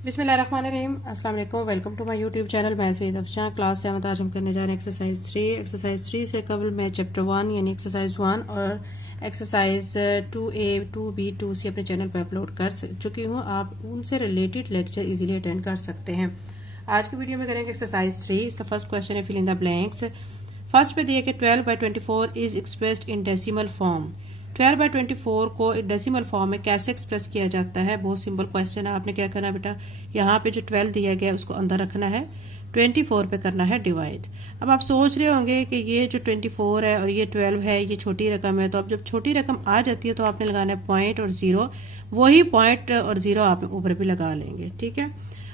बिस्मिल्लाहिर्रहमानिर्रहीम। अस्सलाम वालेकुम। Welcome to my YouTube channel. मैं सईद अफशां। क्लास 7 आज हम करने जा रहे हैं एक्सरसाइज 3 से कबल मैं चैप्टर 1 यानी एक्सरसाइज 1 और एक्सरसाइज 2A 2B 2C अपने चैनल पर अपलोड कर चुकी हूँ। आप उनसे रिलेटेड लेक्चर इजीली अटेंड कर सकते हैं। आज की वीडियो में करेंगे एक्सरसाइज 3। इसका फर्स्ट क्वेश्चन है fill in the blanks. First पे दिया कि 12/24 is expressed in decimal form. 12/24 को डेसिमल फॉर्म में कैसे एक्सप्रेस किया जाता है? बहुत सिंपल क्वेश्चन है। आपने क्या करना है बेटा, यहाँ पे जो 12 दिया गया है उसको अंदर रखना है, 24 पे करना है डिवाइड। अब आप सोच रहे होंगे कि ये जो 24 है और ये 12 है ये छोटी रकम है, तो अब जब छोटी रकम आ जाती है तो आपने लगाना है पॉइंट और जीरो। वही पॉइंट और जीरो आप ऊपर भी लगा लेंगे, ठीक है।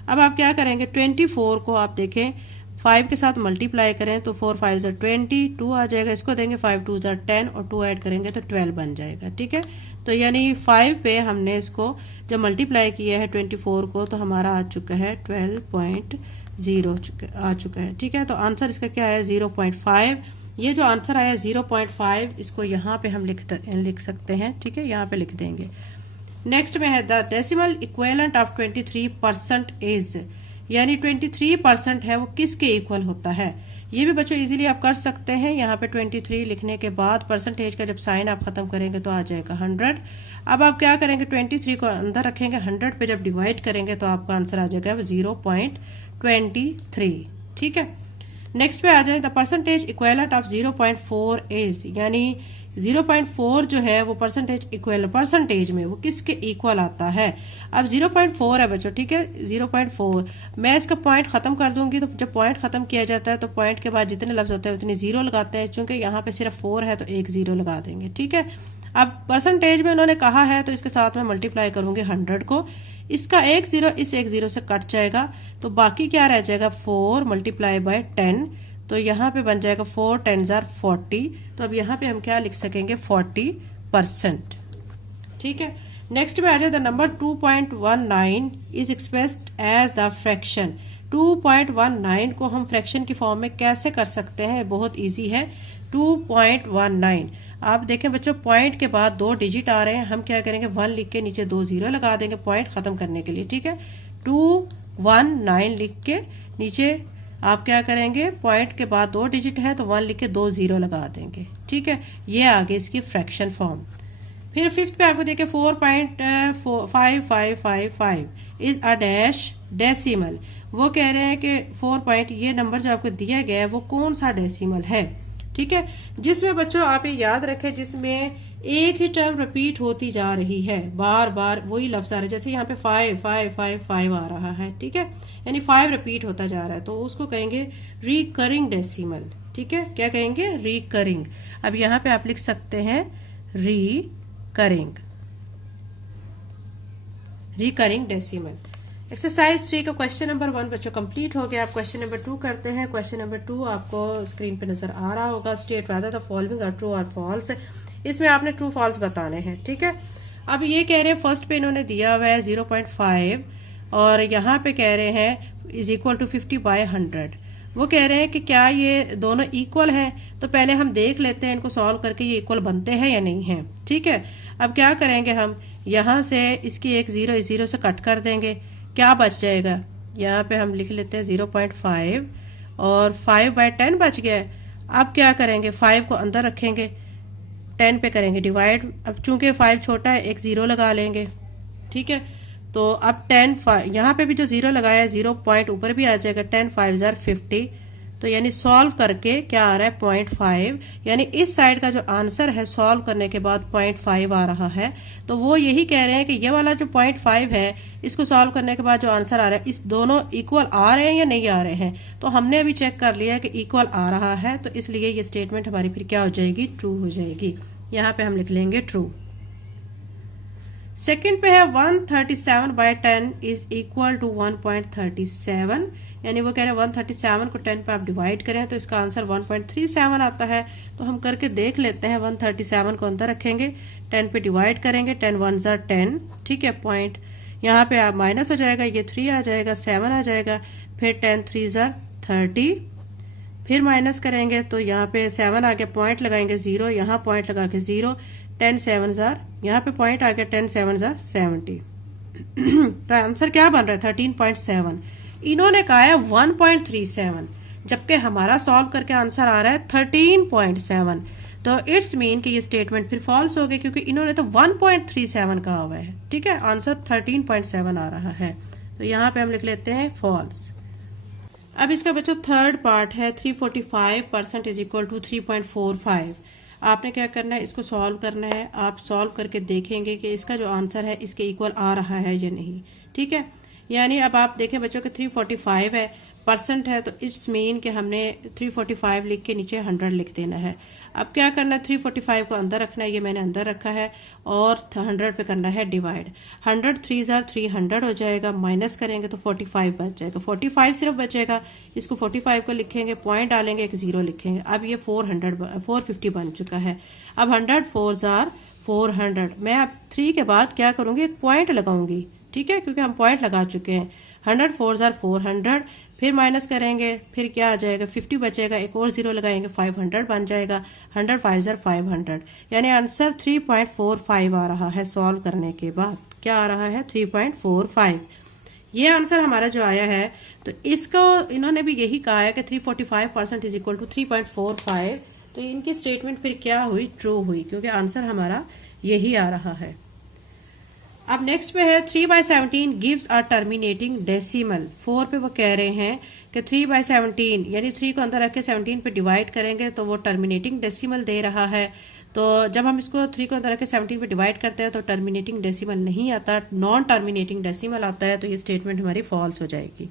अब आप क्या करेंगे, 24 को आप देखें 5 के साथ मल्टीप्लाई करें तो 4 5 ज़ा 20, 2 आ जाएगा, इसको देंगे 5 2 ज़ा 10 और 2 ऐड करेंगे तो 12 बन जाएगा, ठीक है। तो यानी 5 पे हमने इसको जब मल्टीप्लाई किया है 24 को तो हमारा आ चुका है 12.0 आ चुका है, ठीक है। तो आंसर इसका क्या है 0.5। ये जो आंसर आया 0.5 इसको यहाँ पे हम लिख सकते हैं, ठीक है, यहाँ पे लिख देंगे। नेक्स्ट में है the decimal equivalent of 23% is, यानी 23% है वो किसके इक्वल होता है? ये भी बच्चों इजीली आप कर सकते हैं। यहाँ पे 23 लिखने के बाद परसेंटेज का जब साइन आप खत्म करेंगे तो आ जाएगा 100। अब आप क्या करेंगे, 23 को अंदर रखेंगे, 100 पे जब डिवाइड करेंगे तो आपका आंसर आ जाएगा 0.23, ठीक है। नेक्स्ट पे आ जाए the percentage equivalent of 0.4 is, यानी 0.4 जो है वो परसेंटेज में वो किसके इक्वल आता है? अब 0.4 है बच्चों, ठीक है, 0.4 मैं इसका पॉइंट खत्म कर दूंगी। तो जब पॉइंट खत्म किया जाता है तो पॉइंट के बाद जितने लफ्ज होते हैं उतने जीरो लगाते हैं। चूंकि यहाँ पे सिर्फ 4 है तो एक जीरो लगा देंगे, ठीक है। अब परसेंटेज में उन्होंने कहा है तो इसके साथ में मल्टीप्लाई करूंगी 100 को। इसका एक जीरो इस एक जीरो से कट जाएगा तो बाकी क्या रह जाएगा 4 मल्टीप्लाई बाय 10। तो यहाँ पे बन जाएगा 4 10 40। तो अब यहाँ पे हम क्या लिख सकेंगे 40%, ठीक है। नेक्स्ट में आ जाए the number 2.19 is expressed as the fraction. 2.19 को हम फ्रैक्शन की फॉर्म में कैसे कर सकते हैं? बहुत इजी है। 2.19 आप देखें बच्चों, पॉइंट के बाद 2 डिजिट आ रहे हैं, हम क्या करेंगे 1 लिख के नीचे 2 जीरो लगा देंगे पॉइंट खत्म करने के लिए, ठीक है। 219 लिख के नीचे आप क्या करेंगे, पॉइंट के बाद 2 डिजिट है तो 1 लिख के 2 जीरो लगा देंगे, ठीक है। ये आगे इसकी फ्रैक्शन फॉर्म। फिर फिफ्थ पे आपको देखे 4.5555 इज अ डैश डेसिमल। वो कह रहे हैं कि 4 पॉइंट ये नंबर जो आपको दिया गया है वो कौन सा डेसिमल है, ठीक है। जिसमें बच्चों आप ये याद रखें जिसमें एक ही टर्म रिपीट होती जा रही है, बार बार वही लफ्ज आ रहा है। जैसे यहाँ पे 5 5 5 5 आ रहा है, ठीक है, यानी 5 रिपीट होता जा रहा है तो उसको कहेंगे रिकरिंग डेसिमल, ठीक है। क्या कहेंगे? रिकरिंग। अब यहाँ पे आप लिख सकते हैं रिकरिंग डेसिमल। एक्सरसाइज 3 का क्वेश्चन नंबर 1 बच्चों कंप्लीट हो गया। आप क्वेश्चन नंबर 2 करते हैं। क्वेश्चन नंबर 2 आपको स्क्रीन पे नजर आ रहा होगा। State whether the following are true और फॉल्स। इसमें आपने ट्रू फॉल्स बताने हैं, ठीक है। अब ये कह रहे हैं फर्स्ट पे इन्होंने दिया हुआ है 0.5 और यहाँ पे कह रहे हैं इज इक्वल टू 50/100। वो कह रहे हैं कि क्या ये दोनों इक्वल हैं? तो पहले हम देख लेते हैं इनको सॉल्व करके ये इक्वल बनते हैं या नहीं है, ठीक है। अब क्या करेंगे, हम यहाँ से इसकी एक जीरो इस जीरो से कट कर देंगे, क्या बच जाएगा? यहाँ पे हम लिख लेते हैं 0.5 और 5/10 बच गया है। अब क्या करेंगे, 5 को अंदर रखेंगे, 10 पे करेंगे डिवाइड। अब चूंकि 5 छोटा है एक जीरो लगा लेंगे, ठीक है। तो अब 10 यहाँ पे भी जो जीरो लगाया है 0 पॉइंट ऊपर भी आ जाएगा। 10 5 ज़ा 50। तो यानी सॉल्व करके क्या आ रहा है 0.5, यानी इस साइड का जो आंसर है सॉल्व करने के बाद 0.5 आ रहा है। तो वो यही कह रहे हैं कि ये वाला जो 0.5 है इसको सॉल्व करने के बाद जो आंसर आ रहा है इस दोनों इक्वल आ रहे हैं या नहीं आ रहे हैं। तो हमने अभी चेक कर लिया कि इक्वल आ रहा है, तो इसलिए ये स्टेटमेंट हमारी फिर क्या हो जाएगी, ट्रू हो जाएगी। यहाँ पे हम लिख लेंगे ट्रू। सेकंड पे है 137/10 इज इक्वल टू 1.37, यानी वो कह रहे हैं 137 को 10 पे आप डिवाइड करें तो इसका आंसर 1.37 आता है। तो हम करके देख लेते हैं। 137 को अंदर रखेंगे, 10 पे डिवाइड करेंगे, 10 1 ज़ा 10, ठीक है। पॉइंट यहाँ पे आप माइनस हो जाएगा, ये 3 आ जाएगा, 7 आ जाएगा, फिर 10 3 ज़ा 30, फिर माइनस करेंगे तो यहाँ पे 7 आ गया, पॉइंट लगाएंगे 0, यहाँ पॉइंट लगा के 0, 10 7 ज़ा, यहाँ पे पॉइंट आ गया 10 7 ज़ा 70, तो आंसर क्या बन रहा है 13.7। इन्होंने कहा है 1.37, जबकि हमारा सॉल्व करके आंसर आ रहा है 13.7। तो इट्स मीन कि ये स्टेटमेंट फिर फॉल्स हो गई, क्योंकि इन्होंने तो 1.37 कहा हुआ है। ठीक है, आंसर 13.7 आ रहा है, तो यहाँ पे हम लिख लेते हैं फॉल्स। अब इसका बच्चों थर्ड पार्ट है 345% इज इक्वल टू 3.45। आपने क्या करना है, इसको सॉल्व करना है। आप सॉल्व करके देखेंगे कि इसका जो आंसर है इसके इक्वल आ रहा है या नहीं। ठीक है, यानी अब आप देखें बच्चों के 345 है, परसेंट है, तो इट्स मीन कि हमने 345 लिख के नीचे 100 लिख देना है। अब क्या करना है, 345 को अंदर रखना है, ये मैंने अंदर रखा है, और 100 पे करना है डिवाइड। 100 300 हो जाएगा, माइनस करेंगे तो 45 बच जाएगा। 45 सिर्फ बचेगा, इसको 45 को लिखेंगे, पॉइंट डालेंगे, एक जीरो लिखेंगे। अब ये 450 बन चुका है। अब 100 4 400, मैं अब 3 के बाद क्या करूंगी, एक पॉइंट लगाऊंगी। ठीक है, क्योंकि हम पॉइंट लगा चुके हैं। 100 4 400, फिर माइनस करेंगे, फिर क्या आ जाएगा 50 बचेगा, एक और जीरो लगाएंगे, 500 बन जाएगा। 100 5 500, यानी आंसर 3.45 आ रहा है। सॉल्व करने के बाद क्या आ रहा है 3.45। ये आंसर हमारा जो आया है, तो इसको इन्होंने भी यही कहा है कि 345% इज इक्वल टू 3.45। तो इनकी स्टेटमेंट फिर क्या हुई, ट्रू हुई, क्योंकि आंसर हमारा यही आ रहा है। अब नेक्स्ट पे है 3/17 गिव्स अ टर्मिनेटिंग डेसिमल। 4 पे वो कह रहे हैं कि 3/17 यानी 3 को अंदर रख के 17 पे डिवाइड करेंगे तो वो टर्मिनेटिंग डेसिमल दे रहा है। तो जब हम इसको 3 को अंदर रख के 17 पे डिवाइड करते हैं तो टर्मिनेटिंग डेसिमल नहीं आता, नॉन टर्मिनेटिंग डेसिमल आता है, तो ये स्टेटमेंट हमारी फॉल्स हो जाएगी।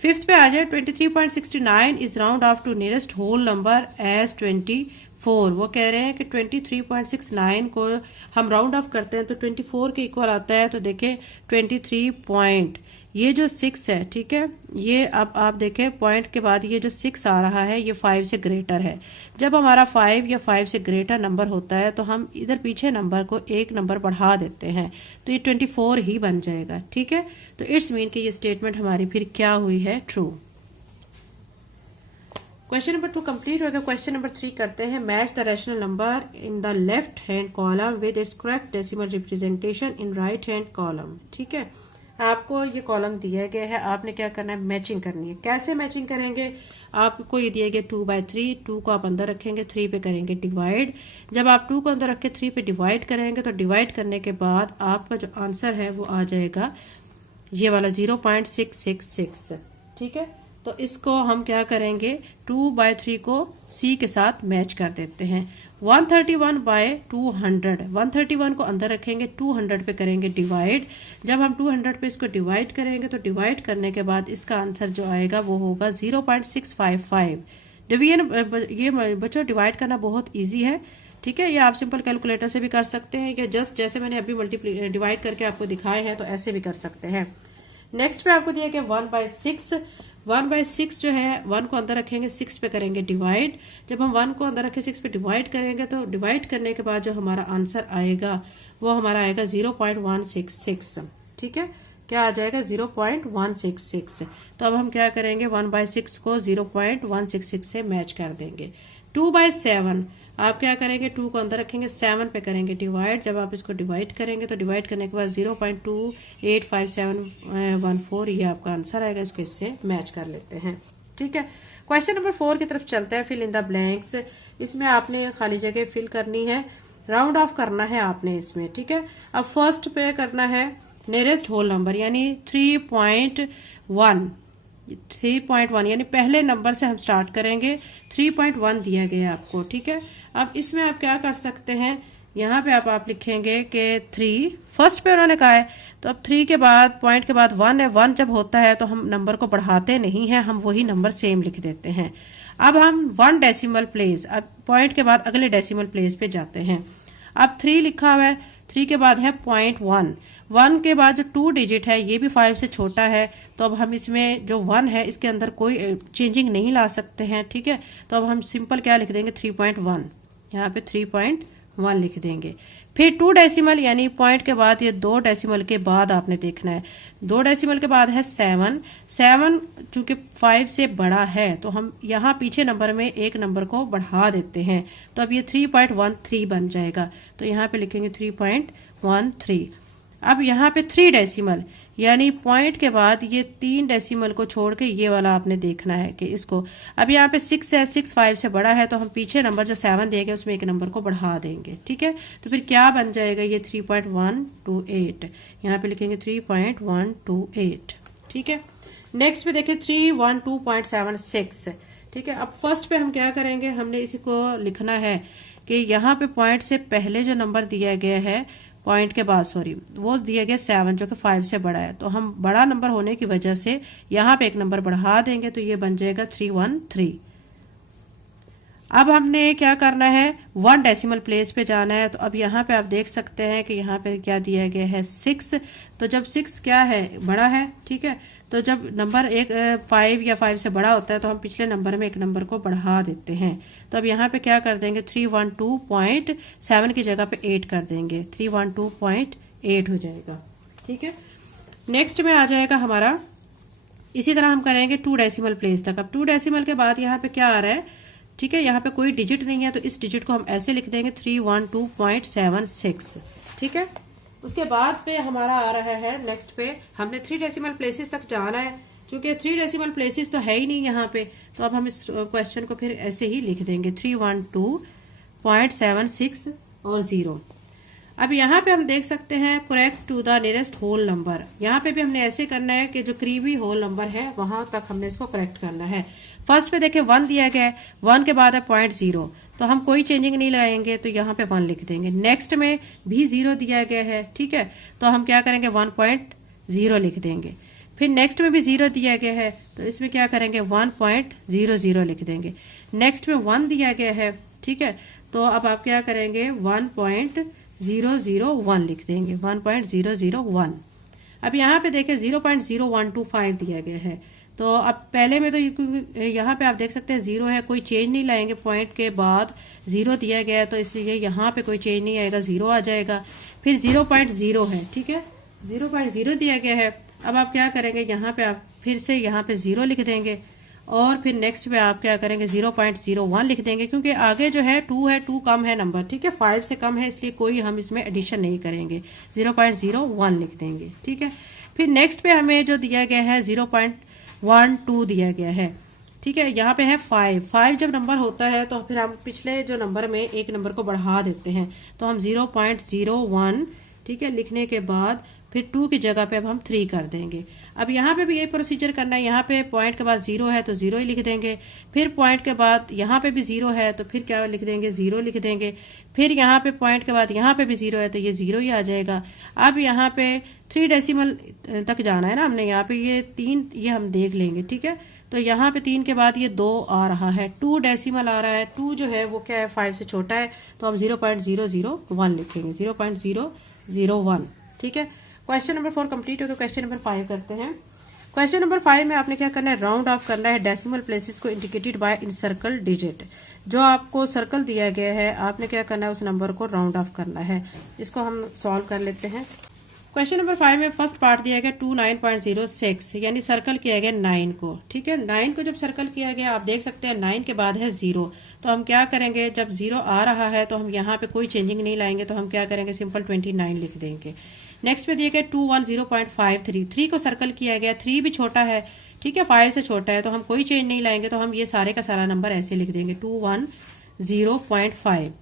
फिफ्थ पे आ जाए 23.69 is round off to nearest whole number as 24। वो कह रहे हैं कि 23.69 को हम राउंड ऑफ करते हैं तो 24 के इक्वल आता है। तो देखें 23 पॉइंट, ये जो 6 है, ठीक है, ये अब आप देखें पॉइंट के बाद ये जो 6 आ रहा है ये 5 से ग्रेटर है। जब हमारा 5 या 5 से ग्रेटर नंबर होता है तो हम इधर पीछे नंबर को एक नंबर बढ़ा देते हैं, तो ये 24 ही बन जाएगा। ठीक है, तो इट्स मीन कि ये स्टेटमेंट हमारी फिर क्या हुई है, ट्रू। क्वेश्चन नंबर 2 कंप्लीट हो गया। क्वेश्चन नंबर 3 करते हैं। Match the rational number in the left hand column with its correct decimal representation in right hand column. ठीक है, आपको ये कॉलम दिया गया है, आपने क्या करना है, मैचिंग करनी है। कैसे मैचिंग करेंगे, आपको ये दिया गया 2/3, 2 को आप अंदर रखेंगे, 3 पे करेंगे डिवाइड। जब आप 2 को अंदर रख के 3 पे डिवाइड करेंगे तो डिवाइड करने के बाद आपका जो आंसर है वो आ जाएगा ये वाला 0.666। ठीक है, तो इसको हम क्या करेंगे, 2/3 को C के साथ मैच कर देते हैं। 131/200, 131 को अंदर रखेंगे, 200 पे करेंगे डिवाइड। जब हम 200 पे इसको डिवाइड करेंगे तो डिवाइड करने के बाद इसका आंसर जो आएगा वो होगा 0.655। डिवीजन ये बच्चों डिवाइड करना बहुत इजी है। ठीक है, ये आप सिंपल कैलकुलेटर से भी कर सकते हैं, या जस्ट जैसे मैंने अभी डिवाइड करके आपको दिखाए हैं तो ऐसे भी कर सकते हैं। नेक्स्ट पे आपको दिया गया 1/6। 1/6 जो है 1 को अंदर रखेंगे, 6 पे करेंगे डिवाइड। जब हम 1 को अंदर रखें 6 पे डिवाइड करेंगे तो डिवाइड करने के बाद जो हमारा आंसर आएगा वो हमारा आएगा 0.166। ठीक है, क्या आ जाएगा 0.166। तो अब हम क्या करेंगे, 1/6 को 0.166 से मैच कर देंगे। 2/7 आप क्या करेंगे, 2 को अंदर रखेंगे, 7 पे करेंगे डिवाइड। जब आप इसको डिवाइड करेंगे तो डिवाइड करने के बाद 0.285714 ये आपका आंसर आएगा। इसको इससे मैच कर लेते हैं। ठीक है, क्वेश्चन नंबर 4 की तरफ चलते हैं। फिल इन द ब्लैंक्स, इसमें आपने खाली जगह फिल करनी है, राउंड ऑफ करना है आपने इसमें। ठीक है, अब फर्स्ट पे करना है नियरेस्ट होल नंबर यानी 3.1 यानी पहले नंबर से हम स्टार्ट करेंगे। 3.1 दिया गया आपको। ठीक है, अब इसमें आप क्या कर सकते हैं, यहाँ पे आप लिखेंगे कि 3 फर्स्ट पे उन्होंने कहा है, तो अब 3 के बाद पॉइंट के बाद 1 है। 1 जब होता है तो हम नंबर को बढ़ाते नहीं हैं, हम वही नंबर सेम लिख देते हैं। अब हम 1 डेसिमल प्लेस, अब पॉइंट के बाद अगले डेसिमल प्लेस पे जाते हैं। अब 3 लिखा हुआ है, 3 के बाद है 0.1, 1 के बाद जो 2 डिजिट है ये भी 5 से छोटा है, तो अब हम इसमें जो 1 है इसके अंदर कोई चेंजिंग नहीं ला सकते हैं। ठीक है, तो अब हम सिंपल क्या लिख देंगे, 3.1, यहाँ पे 3.1 लिख देंगे। फिर 2 डेसिमल यानी पॉइंट के बाद ये 2 डेसिमल के बाद आपने देखना है। 2 डेसिमल के बाद है 7 चूंकि 5 से बड़ा है तो हम यहाँ पीछे नंबर में एक नंबर को बढ़ा देते हैं, तो अब ये 3.13 बन जाएगा। तो यहाँ पे लिखेंगे 3.13। अब यहाँ पे 3 डेसिमल यानी पॉइंट के बाद ये 3 डेसिमल को छोड़ के ये वाला आपने देखना है कि इसको, अब यहाँ पे 6 है, 6 5 से बड़ा है तो हम पीछे नंबर जो 7 देंगे उसमें एक नंबर को बढ़ा देंगे, ठीक है। तो फिर क्या बन जाएगा ये 3.128, यहाँ पे लिखेंगे 3.128, ठीक है। नेक्स्ट पे देखें 312.76, ठीक है। अब फर्स्ट पे हम क्या करेंगे, हमने इसी को लिखना है कि यहाँ पे पॉइंट से पहले जो नंबर दिया गया है, पॉइंट के बाद सॉरी, वो दिया गया 7 जो कि 5 से बड़ा है, तो हम बड़ा नंबर होने की वजह से यहाँ पे एक नंबर बढ़ा देंगे तो ये बन जाएगा 313। अब हमने क्या करना है, 1 डेसिमल प्लेस पे जाना है। तो अब यहाँ पे आप देख सकते हैं कि यहाँ पे क्या दिया गया है 6, तो जब 6 क्या है, बड़ा है, ठीक है। तो जब नंबर 5 या 5 से बड़ा होता है तो हम पिछले नंबर में एक नंबर को बढ़ा देते हैं। तो अब यहाँ पे क्या कर देंगे, 312.7 की जगह पे 8 कर देंगे, 312.8 हो जाएगा, ठीक है। नेक्स्ट में आ जाएगा हमारा, इसी तरह हम करेंगे 2 डेसिमल प्लेस तक। अब 2 डेसिमल के बाद यहाँ पे क्या आ रहा है, ठीक है, यहाँ पे कोई डिजिट नहीं है तो इस डिजिट को हम ऐसे लिख देंगे 312.76, ठीक है। उसके बाद पे हमारा आ रहा है नेक्स्ट पे, हमने 3 डेसिमल प्लेसेस तक जाना है। क्योंकि 3 डेसिमल प्लेसेस तो है ही नहीं यहाँ पे, तो अब हम इस क्वेश्चन को फिर ऐसे ही लिख देंगे 312.76 और 0। अब यहाँ पे हम देख सकते हैं correct to the nearest whole number, यहाँ पे भी हमने ऐसे करना है कि जो करीबी होल नंबर है वहां तक हमने इसको करेक्ट करना है। फर्स्ट पे देखें 1 दिया गया है, 1 के बाद है 0.0, तो हम कोई चेंजिंग नहीं लाएंगे तो यहाँ पे 1 लिख देंगे। नेक्स्ट में भी 0 दिया गया है, ठीक है, तो हम क्या करेंगे 1.0 लिख देंगे। फिर नेक्स्ट में भी 0 दिया गया है तो इसमें क्या करेंगे 1.00 लिख देंगे। नेक्स्ट में 1 दिया गया है, ठीक है, तो अब आप क्या करेंगे 1.001 लिख देंगे, 1.001। अब यहाँ पे देखें 0.0125 दिया गया है, तो अब पहले में तो यहाँ पे आप देख सकते हैं 0 है, कोई चेंज नहीं लाएंगे, पॉइंट के बाद 0 दिया गया है तो इसलिए यहाँ पे कोई चेंज नहीं आएगा, 0 आ जाएगा। फिर 0.0 है, ठीक है, 0.0 दिया गया है। अब आप क्या करेंगे, यहाँ पे आप फिर से यहाँ पे 0 लिख देंगे और फिर नेक्स्ट पे आप क्या करेंगे 0.01 लिख देंगे, क्योंकि आगे जो है 2 कम है नंबर, ठीक है, 5 से कम है, इसलिए कोई हम इसमें एडिशन नहीं करेंगे, 0.01 लिख देंगे, ठीक है। फिर नेक्स्ट पे हमें जो दिया गया है 0.12 दिया गया है, ठीक है, यहाँ पे है 5 जब नंबर होता है तो फिर हम पिछले जो नंबर में एक नंबर को बढ़ा देते हैं, तो हम 0.01, ठीक है, लिखने के बाद फिर 2 की जगह पे अब हम 3 कर देंगे। अब यहाँ पे भी यही प्रोसीजर करना है, यहाँ पे पॉइंट के बाद 0 है तो 0 ही लिख देंगे, फिर पॉइंट के बाद यहाँ पे भी 0 है तो फिर क्या लिख देंगे 0 लिख देंगे, फिर यहाँ पे पॉइंट के बाद यहाँ पे भी 0 है तो ये 0 ही आ जाएगा। अब यहाँ पे 3 डेसिमल तक जाना है ना हमने, यहाँ पे ये 3 ये हम देख लेंगे, ठीक है, तो यहाँ पे 3 के बाद ये 2 आ रहा है, 2 डेसिमल आ रहा है, 2 जो है वो क्या है 5 से छोटा है तो हम 0.001 लिखेंगे, 0.001, ठीक है। क्वेश्चन नंबर 4 कंप्लीट हो गया। क्वेश्चन नंबर 5 करते हैं। क्वेश्चन नंबर 5 में आपने क्या करना है, राउंड ऑफ करना है डेसिमल प्लेसेस को इंडिकेटेड बाय इनसर्कल डिजिट। जो आपको सर्कल दिया गया है आपने क्या करना है, उस नंबर को राउंड ऑफ करना है। इसको हम सॉल्व कर लेते हैं। क्वेश्चन नंबर 5 में फर्स्ट पार्ट दिया गया 29.06 यानी सर्कल किया गया 9 को, ठीक है। 9 को जब सर्कल किया गया आप देख सकते हैं 9 के बाद है 0, तो हम क्या करेंगे, जब 0 आ रहा है तो हम यहाँ पे कोई चेंजिंग नहीं लाएंगे, तो हम क्या करेंगे सिंपल 29 लिख देंगे। नेक्स्ट पे दिया गया 210.53, 3 को सर्कल किया गया, 3 भी छोटा है, ठीक है, 5 से छोटा है, तो हम कोई चेंज नहीं लाएंगे, तो हम ये सारे का सारा नंबर ऐसे लिख देंगे 210.5।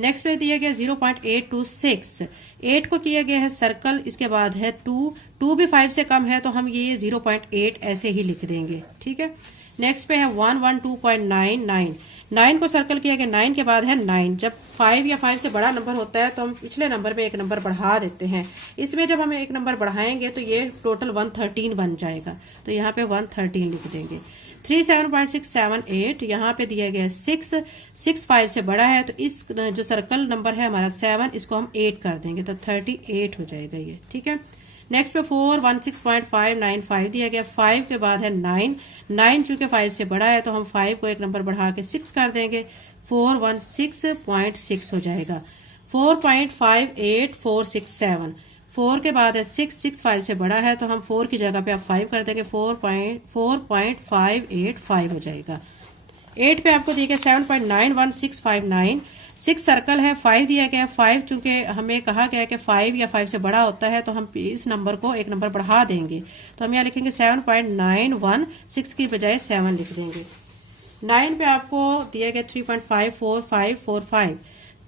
नेक्स्ट पे दिया गया 0.826, 8 को किया गया है सर्कल, इसके बाद है 2 भी 5 से कम है तो हम ये 0.8 ऐसे ही लिख देंगे, ठीक है। नेक्स्ट पे है 112.99, 9 को सर्कल किया गया, 9 के बाद है 9। जब 5 या 5 से बड़ा नंबर होता है तो हम पिछले नंबर में एक नंबर बढ़ा देते हैं, इसमें जब हम एक नंबर बढ़ाएंगे तो ये टोटल 113 बन जाएगा, तो यहाँ पे 113 लिख देंगे। 37.678 यहाँ पे दिया गया है 6 5 से बड़ा है तो इस जो सर्कल नंबर है हमारा 7 इसको हम 8 कर देंगे तो 38 हो जाएगा ये, ठीक है। नेक्स्ट पे 416.595 दिया गया, 5 के बाद है 9 चूंकि 5 से बड़ा है तो हम 5 को एक नंबर बढ़ा के 6 कर देंगे, 416.6 हो जाएगा। 4.58467, 4 के बाद है 6 5 से बड़ा है तो हम 4 की जगह पे आप 5 कर देंगे, 4.585 हो जाएगा। 8 पे आपको दिया गया 7.91659, 6 सर्कल है, 5 दिया गया है। 5 चूंकि हमें कहा गया है कि 5 या 5 से बड़ा होता है तो हम इस नंबर को एक नंबर बढ़ा देंगे, तो हम यहाँ लिखेंगे 7.91, 6 की बजाय 7 लिख देंगे। 9 पे आपको दिया गया 3.54545,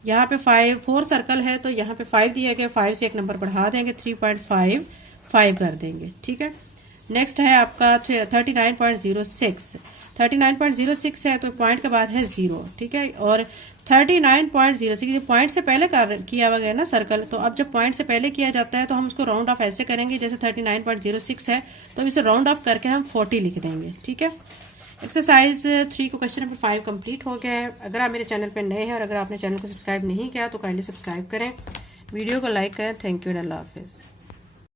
यहाँ पे 4 सर्कल है तो यहाँ पे 5 दिया गया, 5 से एक नंबर बढ़ा देंगे, 3.55 कर देंगे, ठीक है। नेक्स्ट है आपका 39.06, 39.06 है तो पॉइंट के बाद है 0, ठीक है। और 39.06 पॉइंट से पहले किया हुआ गया ना सर्कल, तो अब जब पॉइंट से पहले किया जाता है तो हम उसको राउंड ऑफ ऐसे करेंगे, जैसे 39.06 है तो इसे राउंड ऑफ करके हम 40 लिख देंगे, ठीक है। एक्सरसाइज 3 को क्वेश्चन नंबर 5 कंप्लीट हो गया है। अगर आप मेरे चैनल पर नए हैं और अगर आपने चैनल को सब्सक्राइब नहीं किया तो काइंडली सब्सक्राइब करें, वीडियो को लाइक करें। Thank you and Allah Hafiz.